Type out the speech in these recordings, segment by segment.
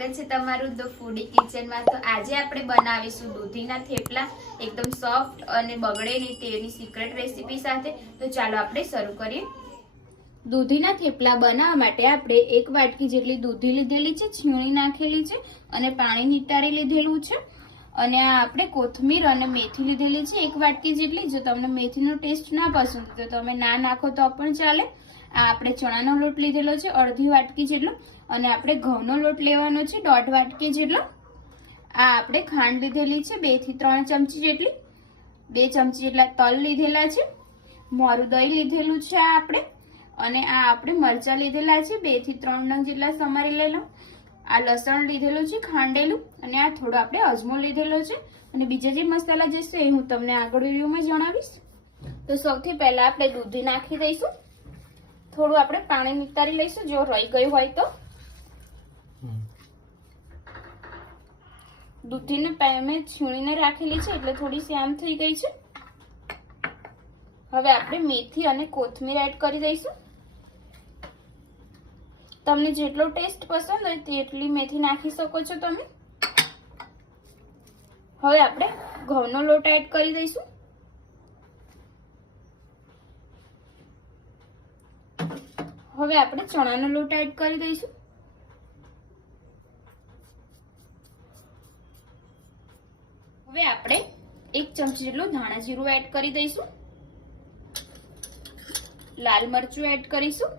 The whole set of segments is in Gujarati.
સ્વાગત છે તમારું ધ ફૂડી કિચનમાં। તો આજે આપણે બનાવીશું દૂધીના થેપલા એકદમ સોફ્ટ અને બગડે નહીં તેની સિક્રેટ રેસીપી સાથે। તો ચાલો આપણે શરૂ કરીએ। દૂધીના થેપલા બનાવવા માટે આપણે એક વાટકી જેટલી દૂધી લીધેલી છે, છીણી નાખેલી છે અને પાણી નિતારી લીધેલું છે। અને આ આપણે કોથમીર અને મેથી લીધેલી છે એક વાટકી જેટલી। જો તમને મેથીનો ટેસ્ટ ના પસંદ તો તમે ના નાખો તો પણ ચાલે। આ આપણે ચણાનો લોટ લીધેલો છે અડધી વાટકી જેટલો અને આપણે ઘઉંનો લોટ લેવાનો છે 1.5 વાટકી જેટલો। આ આપણે ખાંડ લીધેલી છે 2 થી 3 ચમચી જેટલી। 2 ચમચી જેટલા તલ લીધેલા છે। મોરું દહીં લીધેલું છે આ આપણે। અને આ આપણે મરચાં લીધેલા છે 2 થી 3 નંગ જેટલા સમારી લેલો। આ લસણ લીધેલું છે ખાંડેલું અને આ થોડો આપણે અજમો લીધેલો છે। અને બીજા જે મસાલા જે છે એ હું તમને આગળ વિડીયોમાં જણાવીશ। તો સૌથી પહેલા આપણે દૂધી નાખી દઈશું। થોડું આપણે પાણી નિતારી લઈશું જો રહી ગયું હોય તો। દૂધીને મેં છીણીને રાખેલી છે એટલે થોડી શ્યામ થઈ ગઈ છે। હવે આપણે મેથી અને કોથમીર એડ કરી દઈશું। તમને જેટલો ટેસ્ટ પસંદ હોય તેટલી મેથી નાખી શકો છો તમે। હવે આપણે ઘઉંનો લોટ એડ કરી દઈશું। હવે આપણે ચણાનો લોટ એડ કરી દઈશું। હવે આપણે 1 ચમચી જેટલું ધાણા જીરું એડ કરી દઈશું। લાલ મરચું એડ કરીશું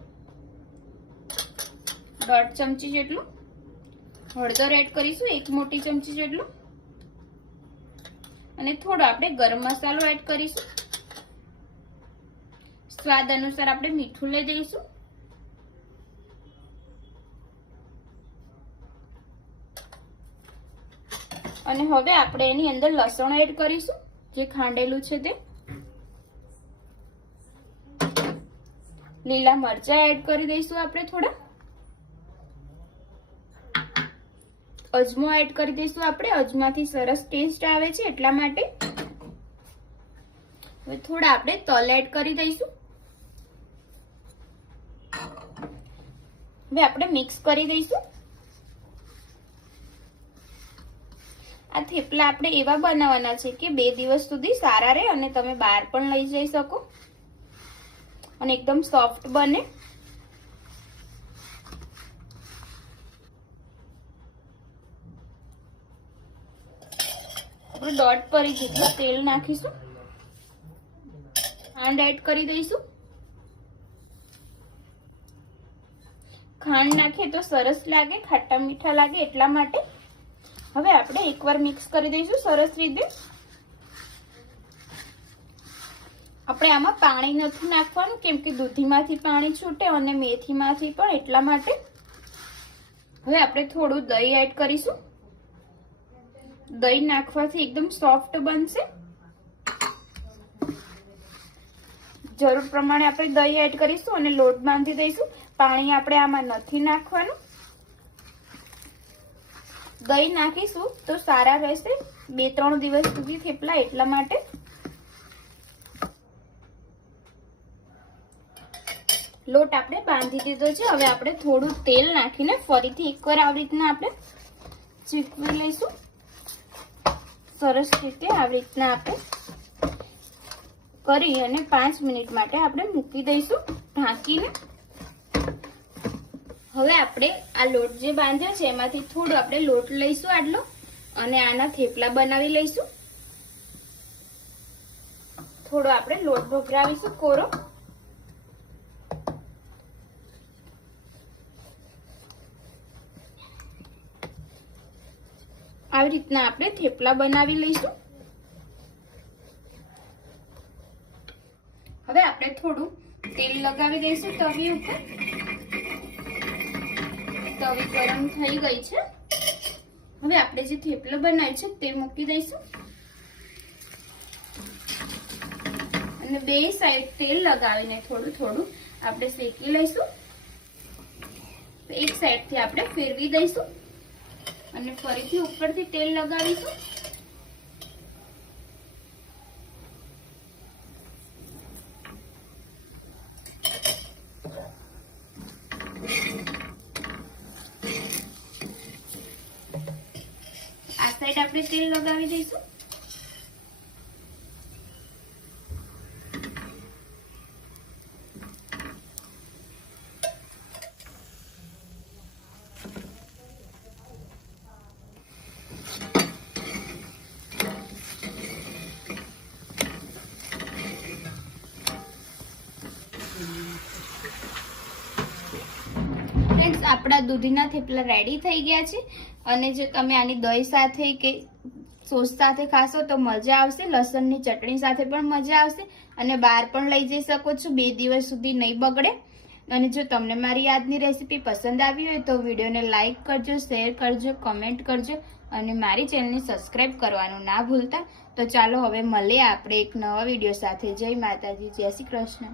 1.5 ચમચી જેટલું। હળદર એડ કરીશું 1 મોટી ચમચી જેટલું। અને થોડો આપણે ગરમ મસાલો એડ કરીશું। સ્વાદ અનુસાર આપણે મીઠું લઈ દઈશું। અને હવે આપણે એની અંદર લસણ એડ કરીશું જે ખાંડેલું છે તે। લીલા મરચાં એડ કરી દઈશું આપણે થોડા। અજમો એડ કરી દઈશું આપણે। અજમાથી સરસ ટેસ્ટ આવે છે એટલા માટે। હવે થોડા આપણે તલ એડ કરી દઈશું। હવે આપણે મિક્સ કરી દઈશું। આ થેપલા આપણે એવા બનાવવાના છે કે 2 દિવસ સુધી સારા રહે અને તમે બહાર પણ લઈ જઈ શકો અને એકદમ સોફ્ટ બને। આપણે 1.5 પરી જેટલું તેલ નાખીશું। ખાંડ એડ કરી દઈશું। ખાંડ નાખીએ તો સરસ લાગે, ખાટા મીઠા લાગે એટલા માટે। હવે આપણે એકવાર મિક્સ કરી દઈશું સરસ રીતે। આપણે આમાં પાણી નથી નાખવાનું કેમ કે દૂધીમાંથી પાણી છૂટે અને મેથીમાંથી પણ એટલા માટે। હવે આપણે થોડું દહીં એડ કરીશું। દહીં નાખવાથી એકદમ સોફ્ટ બનશે। જરૂર પ્રમાણે આપણે દહીં એડ કરીશું અને લોટ બાંધી દઈશું। પાણી આપણે આમાં નથી નાખવાનું। દહીં નાખીશું તો સારા રહેશે 2-3 દિવસ સુધી થેપલા એટલા માટે। લોટ આપણે બાંધી દીધો છે। હવે આપણે થોડું તેલ નાખીને ફરીથી એકવાર આવી રીતના આપણે ચીપવી લઈશું સરસ રીતે। આવી રીતના આપણે કરી અને 5 મિનિટ માટે આપણે મૂકી દઈશું ઢાંકીને। હવે આપણે આ લોટ જે બાંધ્યો છે એમાંથી થોડો આપણે લોટ લઈશું આટલો અને આના થેપલા બનાવી લઈશું। થોડો આપણે લોટ ભભરાવીશું કોરો। આવી રીતના આપણે થેપલા બનાવી લઈશું। હવે આપણે થોડું તેલ લગાવી દઈશું તવી ઉપર। તવી ગરમ થઈ ગઈ છે। હવે આપણે જે થેપલો બનાવ્યો છે તે મૂકી દઈશું અને 2 સાઈડ તેલ લગાવીને થોડું થોડું આપણે શેકી લઈશું। એક સાઈડથી આપણે ફેરવી દઈશું અને ફરીથી ઉપરથી તેલ લગાવીશું। સાઈડ આપણે તેલ લગાવી દઈશું. ફ્રેન્ડ્સ, આપણા દૂધીના થેપલા રેડી થઈ ગયા છે. અને જો તમે આની દહીં સાથે કે સોસ સાથે ખાશો તો મજા આવશે. લસણની ચટણી સાથે પણ મજા આવશે અને બહાર પણ લઈ જઈ શકો છો. 2 દિવસ સુધી નહીં બગડે. અને જો તમને મારી આજની રેસીપી પસંદ આવી હોય તો વિડીયોને લાઈક કરજો, શેર કરજો, કમેન્ટ કરજો અને મારી ચેનલને સબસ્ક્રાઈબ કરવાનું ના ભૂલતા. તો ચાલો હવે મળીએ આપણે એક નવા વિડીયો સાથે. જય માતાજી, જય શ્રી કૃષ્ણ.